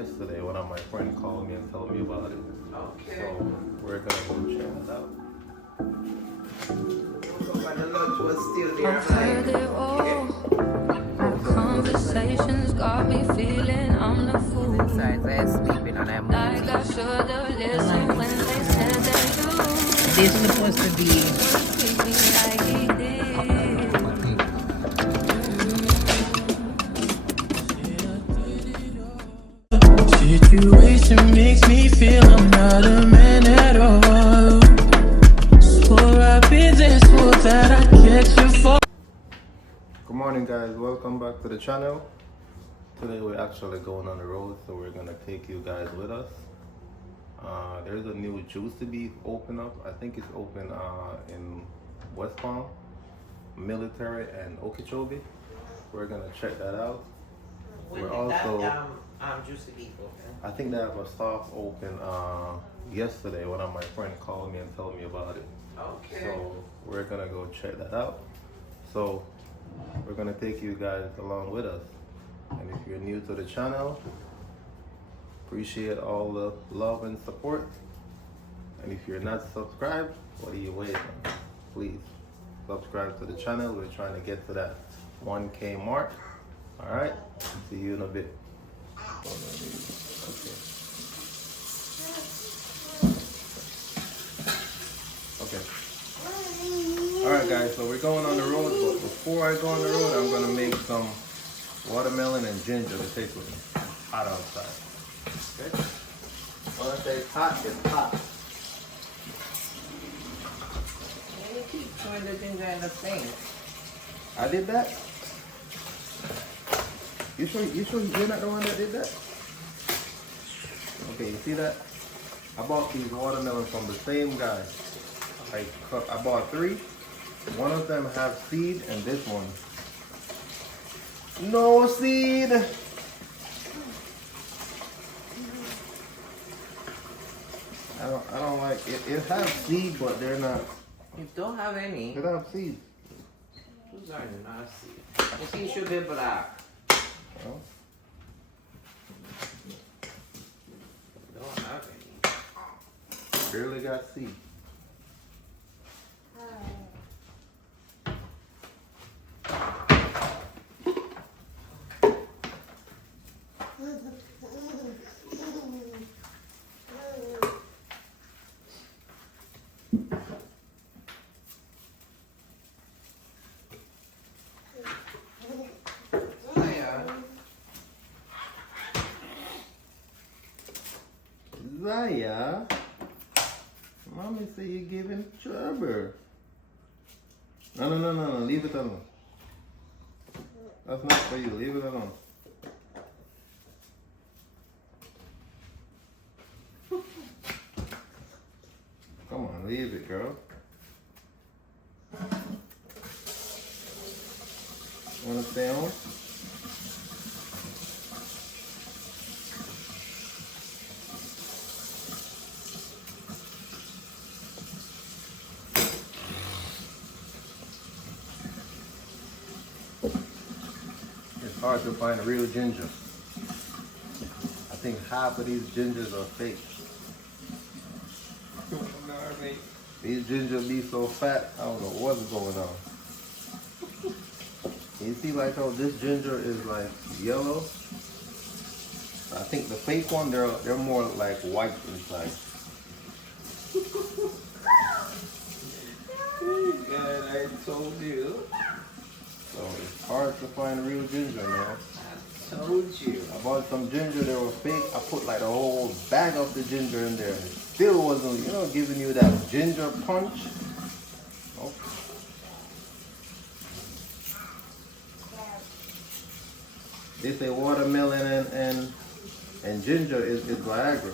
yesterday. One of my friends called me and told me about it. Okay. So we're gonna go check it out. But the lunch was still there. I've heard it all. Our conversations got me feeling I'm the fool. Besides, I was sleeping and I'm Like I should've listened when they said that you This is supposed to be treat me like he did. Situation makes me feel I'm not a man at all. Swore I've been there, swore that I catch you for. Good morning, guys. Welcome back to the channel. Today we're actually going on the road, so we're gonna take you guys with us. There's a new Juici open up. I think it's open in West Palm, Military, and Okeechobee. We're gonna check that out. when We're did also, that Juici people. I think they have a soft open yesterday. One of my friends called me and told me about it. Okay. So we're gonna go check that out. So we're gonna take you guys along with us. And if you're new to the channel, appreciate all the love and support. And if you're not subscribed, what are you waiting on? Please subscribe to the channel. We're trying to get to that 1K mark. All right, see you in a bit. Okay. All right, guys, so we're going on the road, but before I go on the road, I'm gonna make some watermelon and ginger to take with me. Hot outside. Okay? When I say hot, it's hot. And you keep throwing the ginger in the thing. I did that? You sure you're not the one that did that? Okay, you see that? I bought these watermelons from the same guy. I bought 3. One of them have seed and this one. No seed! I don't like it. It has seed, but they're not. You don't have any. They don't have seeds. Those are nasty. You see, it should be black. Oh. Don't have any. Barely got seed. Zaya, mommy say you're giving trouble. No, leave it alone. That's not for you, leave it alone. Come on, leave it, girl. Wanna stay on? It's hard to find real ginger. I think half of these gingers are fake. These ginger be so fat, I don't know what's going on. You see like how this ginger is like yellow? I think the fake one, they're more like white inside. God, I told you. So it's hard to find real ginger, man. I told you. I bought some ginger, they were fake. I put like a whole bag of the ginger in there. It still wasn't, giving you that ginger punch. Oh. They say watermelon and ginger is Viagra.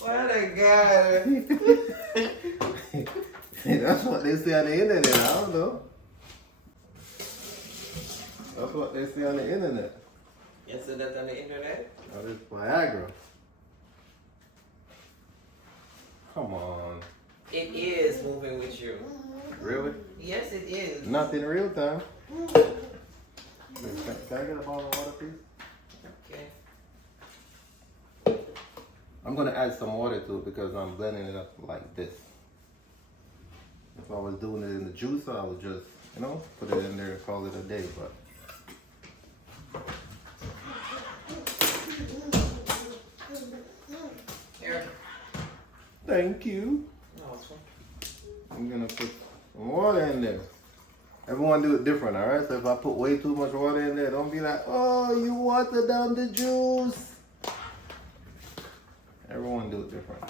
What a guy. That's what they say on the internet. I don't know. That's what they say on the internet. You said that on the internet? Oh, it's Viagra. Come on. It is moving with you. Really? Yes, it is. Not in real time. Can I get a bottle of water, please? Okay. I'm gonna add some water to it because I'm blending it up like this. If I was doing it in the juicer, I would just, you know, put it in there and call it a day, but. Here. Thank you. No, it's fine. I'm gonna put some water in there. Everyone do it different, alright? So if I put way too much water in there, don't be like, oh, you watered down the juice. Everyone do it different.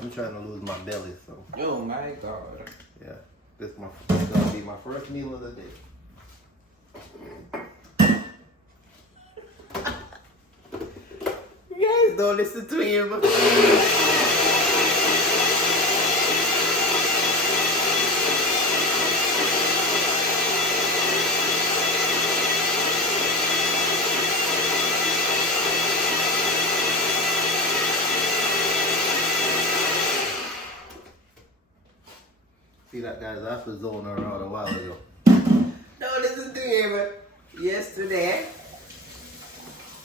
I'm trying to lose my belly, so Oh my God. yeah. This is gonna be my first meal of the day. You guys don't listen to him. See that guy's after zone around a while ago. Don't listen to him. Yesterday.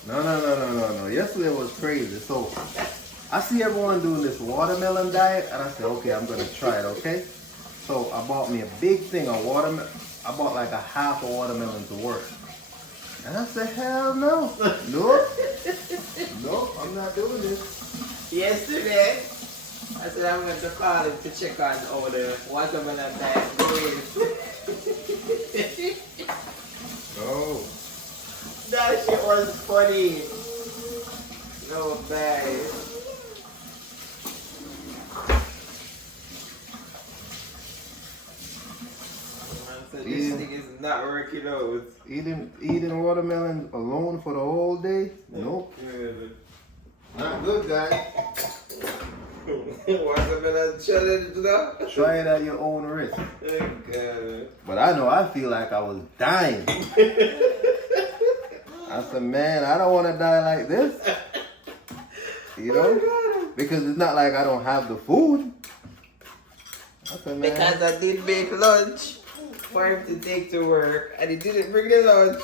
No. Yesterday was crazy. So I see everyone doing this watermelon diet, and I said, okay, I'm gonna try it, okay? So I bought me a big thing of watermelon. I bought like a half a watermelon to work. And I said, hell no. Nope, I'm not doing this. Yesterday, I said I'm going to call him to check on all the watermelon diet goes. No. That shit was funny. No bad. So this thing is not working out. Eating watermelon alone for the whole day? Nope. Good. Not good, guys. Watermelon challenge now? Try it at your own risk. Good. But I know I feel like I was dying. I said, man, I don't want to die like this. You know? Because it's not like I don't have the food. I said, man. Because I did make lunch for him to take to work and he didn't bring the lunch.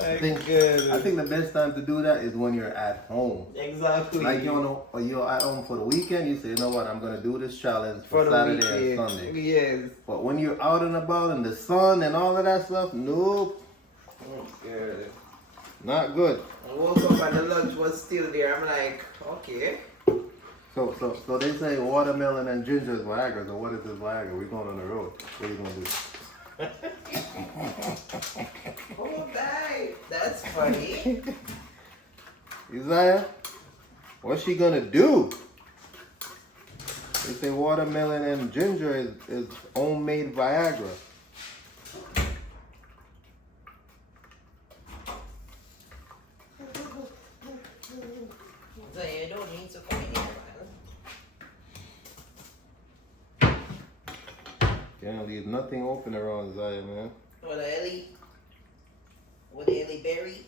I think the best time to do that is when you're at home. Exactly. Like you're at home for the weekend, you say, you know what, I'm gonna do this challenge for Saturday and Sunday. Yes. But when you're out and about in the sun and all of that stuff, nope. Good. Not good. I woke up and the lunch was still there. I'm like, okay. So they say watermelon and ginger is Viagra. So what is this Viagra? We're going on the road. What are you gonna do? Oh, babe, that's funny. Isaiah, what's she gonna do? They say watermelon and ginger is homemade Viagra. So you don't need to come in here, man. Can't leave nothing open around Zaya, man. What the Ellie? What the Ellie Berry?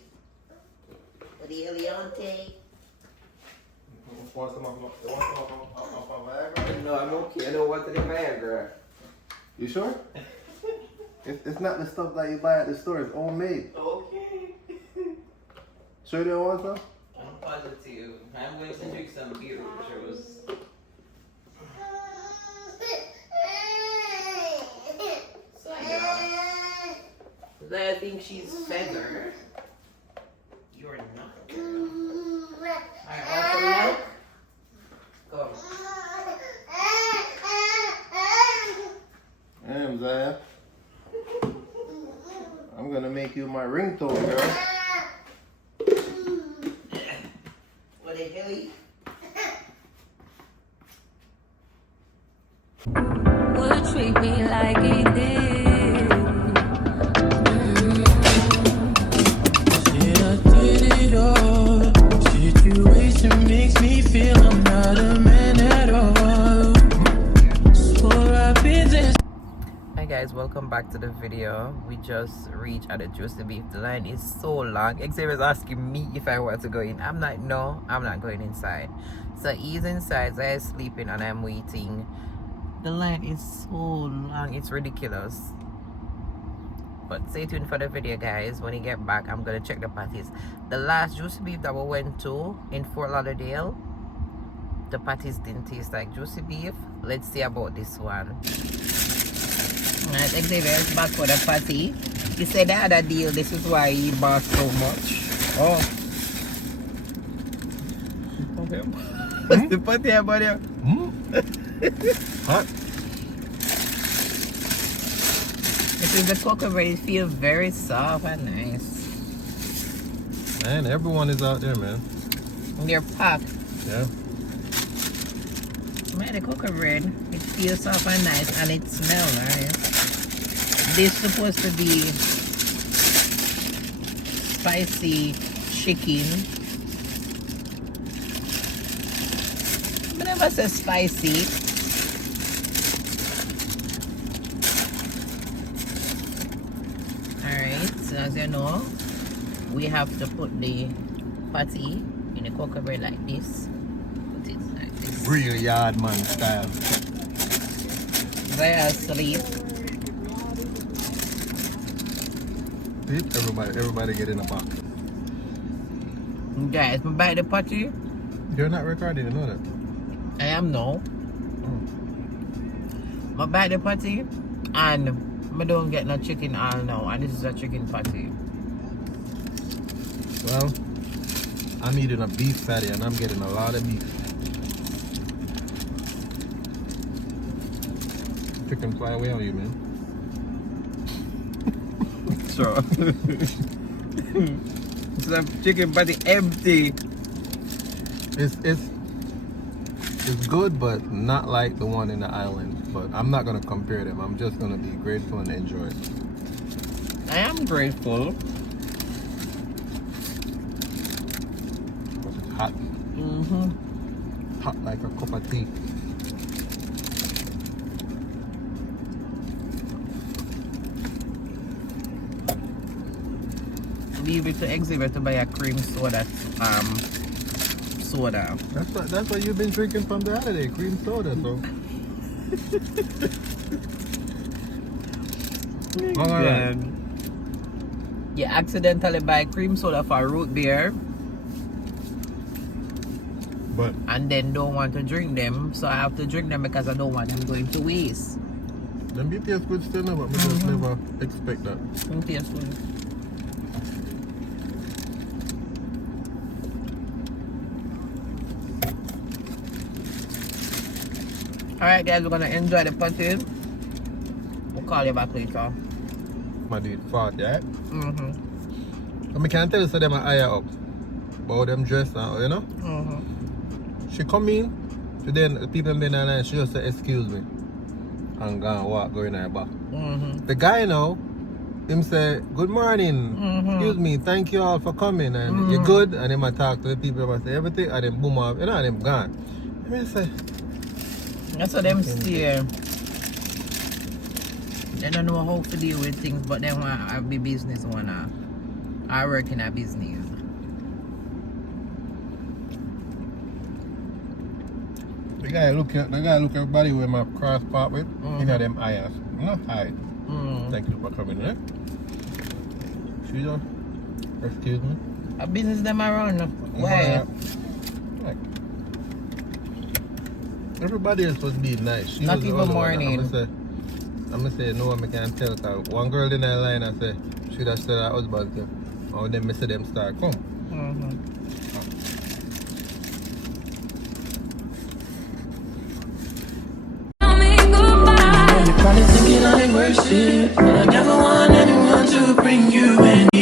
What the Eliante? Want some of Viagra? No, I'm okay. I don't want the Viagra. You sure? It's not the stuff that you buy at the store. It's homemade. Okay. Sure you don't want some? I'm positive. I'm going to drink some beer, Juice. I think she's feather. You're not. Alright, want some milk? Come. Damn, Zaya. I'm gonna make you my ringtone, girl. What a Billy? Would treat me like he did. Said I did it all. Situation makes me feel I'm not a man at all. Swore I'd be this. I Hi guys, welcome back to the video. We just reached at the Juici Beef. The line is so long. Xavier's asking me if I want to go in. I'm like, no, I'm not going inside. So he's inside, so he's sleeping and I'm waiting. The line is so long, it's ridiculous. But stay tuned for the video guys. When he get back, I'm gonna check the patties. The last Juici Beef that we went to in Fort Lauderdale, the patties didn't taste like Juici Beef. Let's see about this one. Alright, Xavier's back for the patty. He said the other deal, this is why he bought so much. Oh. What's the patty about here? Hot. This is the cocoa bread. It feels very soft and nice. Man, everyone is out there, man. And they're packed. Yeah. Man, the cocoa bread, it feels soft and nice and it smells nice. This is supposed to be spicy chicken. I never say spicy. Alright, so as you know, we have to put the patty in the cocoa bread like this. Put it like this. Real yard man style. They are asleep. Everybody get in a box. Guys, I buy the patty. You're not recording, you know that? I am now. I buy the patty and I don't get no chicken all now, and this is a chicken patty. Well, I'm eating a beef patty and I'm getting a lot of beef. Chicken fly away on you, man. Sure. It's a chicken patty empty. It's good, but not like the one in the island. But I'm not gonna compare them. I'm just gonna be grateful and enjoy it. I am grateful. It's hot. Hot like a cup of tea. Leave it to Xavier to buy a cream soda. Soda. That's what you've been drinking from the other day, cream soda. So. Alright. You accidentally buy cream soda for root beer. But And then don't want to drink them, so I have to drink them because I don't want them going to waste. them be taste good still, but we just never expect that. Taste good. Alright guys, we're gonna enjoy the patty. We'll call you back later. My dude fought, yeah? I can't tell you so them are higher up. But them dress now, you know? She come in, so then the people in the line, she just say, excuse me. And go and walk, go in her back. The guy now, him say, good morning, excuse me, thank you all for coming. And you good? And him I talk to the people, and say everything, and then boom off, you know, and them gone. I mean, say, that's what them steer. They don't know how to deal with things, but they want to be business owner. I work in a business. the guy look at everybody with my cross part with, you know them eyes. Not high. Thank you for coming, eh? She just, excuse me. A business them around. Why? Like, everybody else was being nice. She Not was even morning. I'm gonna say no, I can't tell. Cause one girl in that line, I say she just said her husband came. Oh, then I see them start come. You're probably thinking I ain't worth shit, but I never want anyone to bring you in.